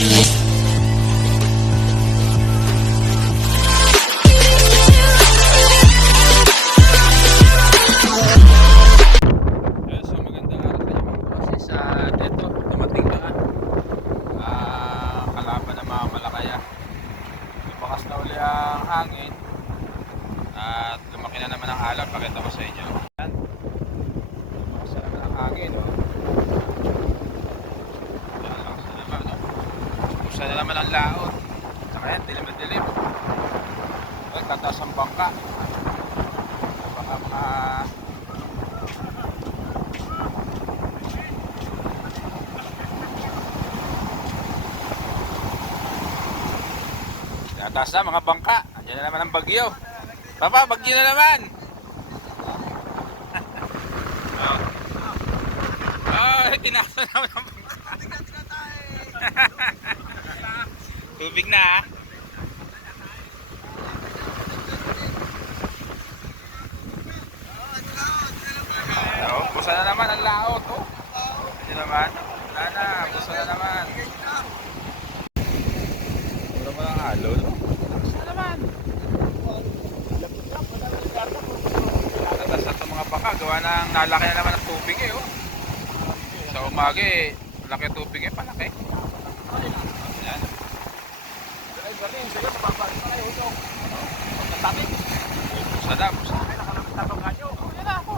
Ah. Lumakas na uli ang hangin. At lumaki na naman ang alon. Pakita ko sa inyo. Yan. Lumakas na naman ang hangin. Oh. Yan, lakas na naman. Oh. Pusa na naman ang laot. Saka yan, dilim na dilim. Ay, tataas ang bangka. Baka mga Tatas na mga bangka. Andiyan na naman ang bagyo. Papa, bagyo na naman. oh. Oh, tinasa naman ang bangka. Tubig na ah. Oh, busa na naman ang laot. Oh. Hindi naman. Wala na, busa na naman. Mura pa lang halo, no? Busa naman. Tatas na mga baka. Gawa ng nalaki na naman ang tubig eh, oh. Sa umaga eh, ang tubig eh, palaki. Yan. Busa na, busa. Oh, yan ako.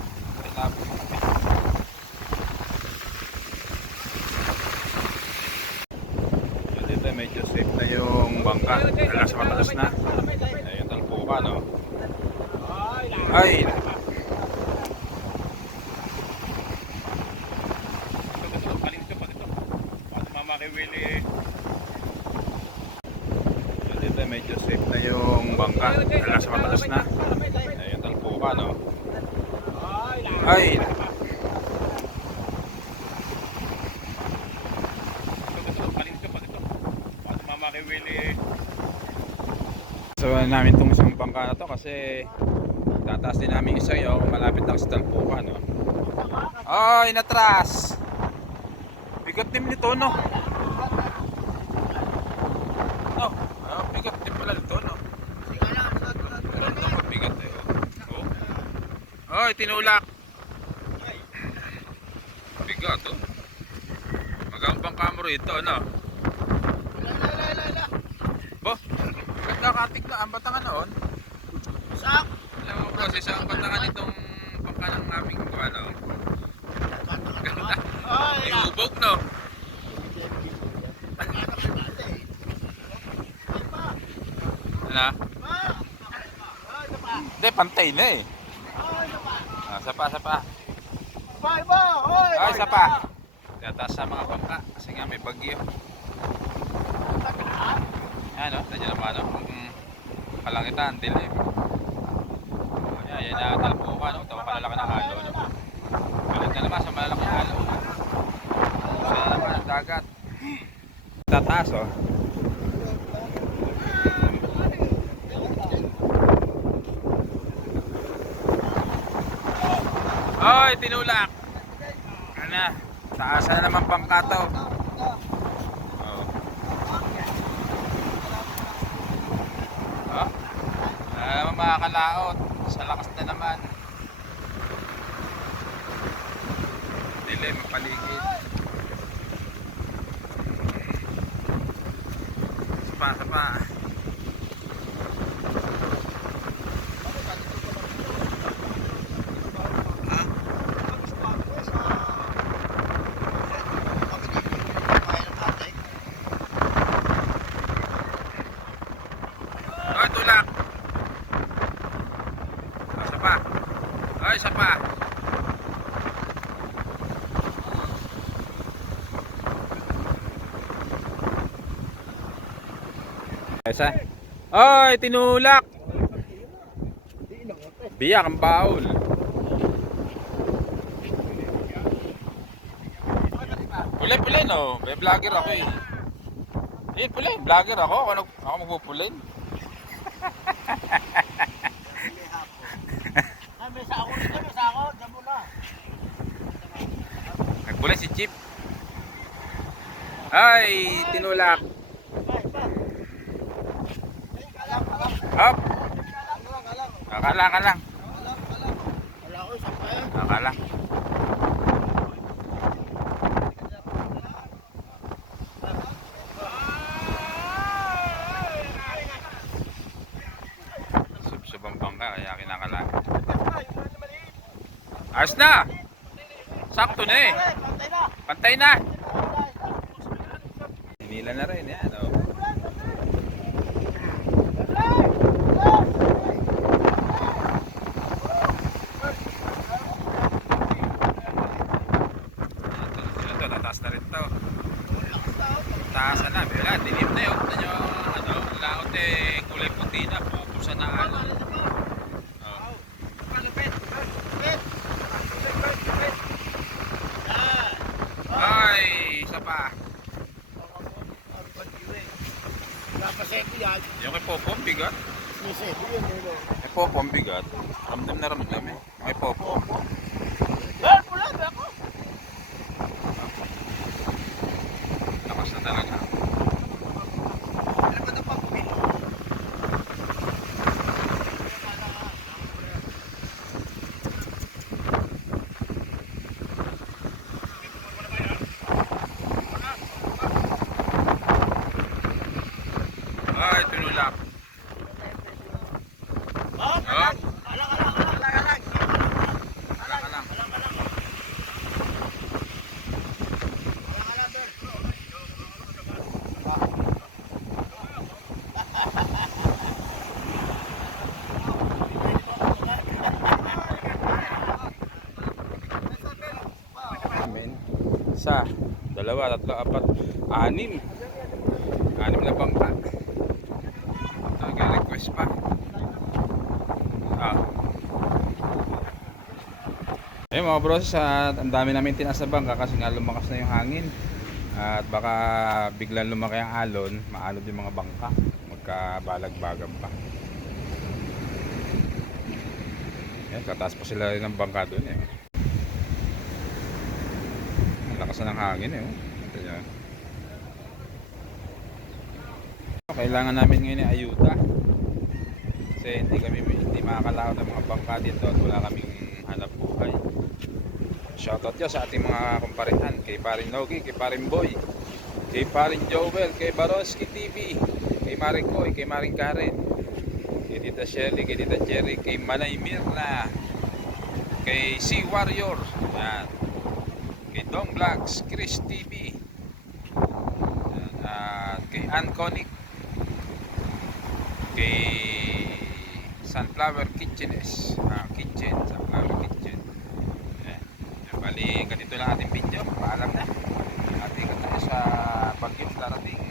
Dito medyo safe na yung bangka. Wala sa mataas na. Ayun, talpuka, no? Ay! Dito medyo safe na yung bangka. Wala sa mataas na. Ayun, talpuka, no? Ay! So namin itong isang bangka na to kasi tataas din namin isa yun malapit lang sa Talpuka no. Ay, natras! Bigat din nito. No, ah, bigat din pala nito no. Pero ito mabigat eh. Oh. Ay, tinulak. Bigat oh. Magambang kamo rito ano. Bo, nagkakatik na ang batangan noon. Sak! Alam mo kasi sa ang batangan itong pangkanang naming ano. Ganda. Ay! Ubog no. Ano? Hindi, pantay na eh. Ah, sapa, sapa. Ba, iba! Hoy! Ay, sapa. Tataas sa mga bangka kasi nga may bagyo. Yan o, nandiyan naman o. Mm, kalangitan, dilim. Ayan, yan na talpuka no. Tawa kalalaki ng halo no. Balik na naman sa malalaki halo. Sa na naman ang dagat. Tataas oh. Oy, tinulak. Ano? Taas na naman bangka to. Oh. Oh. Wala naman makakalaot. Sa lakas na naman. Dilim, paligid. Sapa, sapa. Oy, tulak. Oh, sapa. Oy, sapa. Esa. Oy, tinulak. Biyak ang baul. Pulin-pulin oh. May vlogger ako eh. Ayun, pulin. Vlogger ako. Ako, nag- ako magpupulin. Ay, may sako dito, may sako. Diyan mo na. Nagpulin si Chip. Ay, tinulak. Alang. Akala, akala. Akala. Subsubang bangka kaya kinakala. Ayos na! Sakto na eh. Pantay na. Pantay na! Hinila na rin yan. Oh. Ito, ito, tataas na rin to. Taasan na, wala, dilim na yun. Ito nyo, ano, ang laot eh, kulay puti na, pupusa na ano. Oh. Ay, isa pa. Yan. Yung kay Popo, ang bigat. Yun, nilo. Kay Popo, ang bigat. Ramdam na ramdam eh. Yung Kay Popo. Eh, dalawa, tatlo, apat, anim. Anim na bangka. Nag-request pa. Ah. Ayun mga bros, ang dami namin tinaas na bangka kasi nga lumakas na yung hangin. At baka biglang lumaki ang alon, maalod yung mga bangka. Magkabalag-bagan pa. Ayan, tataas pa sila ng bangka doon eh. Ang lakas na ng hangin eh. oh. Ito yan. Kailangan namin ngayon ay ayuda. Kasi hindi kami hindi makakalakot ng mga bangka dito at wala kaming hanap buhay. Shoutout nyo sa ating mga kumparehan kay Parin Logi, kay Parin Boy, kay Parin Joel, kay Baroski TV, kay Maring Koy, kay Maring Karen, kay Tita Shelly, kay Tita Jerry, kay Manay Mirna, kay Sea Warrior, yan. kay Dong Vlogs, Chris TV, at kay Ann Conic, kay Sunflower Kitchenes, ah, Kitchen, Sunflower Kitchen. Yan, Bali, ganito lang ating video. Paalam na. Ating tayo sa bagyong darating.